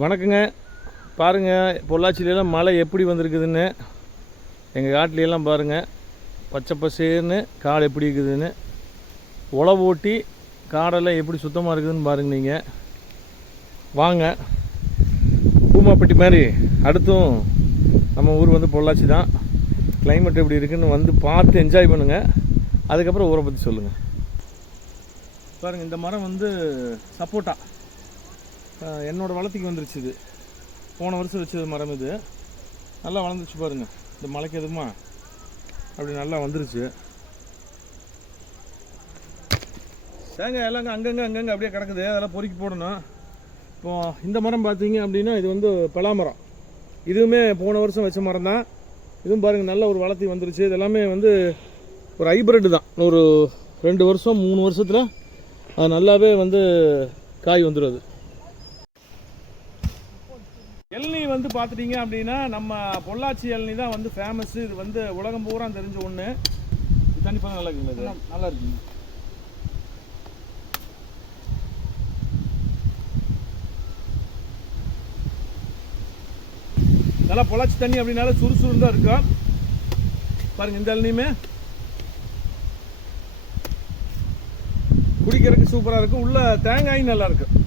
வணக்கங்க. பாருங்கள், பொள்ளாச்சியிலலாம் மழை எப்படி வந்திருக்குதுன்னு. எங்கள் காட்டிலெல்லாம் பாருங்கள், பச்சை பசேர்னு காடு எப்படி இருக்குதுன்னு. உழவு ஓட்டி காடெல்லாம் எப்படி சுத்தமாக இருக்குதுன்னு பாருங்கள். நீங்கள் வாங்க, பூமாப்பட்டி மாதிரி அடுத்தும் நம்ம ஊர் வந்து பொள்ளாச்சி தான். கிளைமேட் எப்படி இருக்குதுன்னு வந்து பார்த்து என்ஜாய் பண்ணுங்கள். அதுக்கப்புறம் ஊரை பற்றி சொல்லுங்கள். பாருங்கள், இந்த மரம் வந்து சப்போட்டா என்னோடய வளர்த்திக்கு வந்துருச்சு. இது போன வருஷம் வச்சது மரம். இது நல்லா வளர்ந்துருச்சு பாருங்கள். இந்த மலைக்கு எதுமா அப்படி நல்லா வந்துருச்சு. தேங்காய் எல்லாங்க அங்கங்கே அப்படியே கிடக்குது. அதெல்லாம் பொறுக்கி போடணும். இப்போது இந்த மரம் பார்த்தீங்க அப்படின்னா இது வந்து பலாமரம். இதுவுமே போன வருஷம் வச்ச மரம் தான். இதுவும் பாருங்கள் நல்ல ஒரு வளர்த்தி வந்துருச்சு. இதெல்லாமே வந்து ஒரு ஹைப்ரிட் தான். ஒரு 2 வருஷம் 3 வருஷத்தில் அது நல்லாவே வந்து காய் வந்துடும். அது எல்னி வந்து பார்த்துட்டிங்க அப்படின்னா நம்ம பொள்ளாச்சி எல்னி தான் வந்து ஃபேமஸ்ஸு. இது வந்து உலகம் பூரா தெரிஞ்ச ஒன்று. இது தண்ணி பார்த்தா நல்லா இருக்குங்களா? இது நல்லா இருக்குங்க. நல்லா பொள்ளாச்சி தண்ணி அப்படின்னால சுறுசுறுன்னு தான் இருக்கும். பாருங்கள், இந்த எல்னியுமே குடிக்கிறதுக்கு சூப்பராக இருக்கும். உள்ள தேங்காயும் நல்லா இருக்கும்.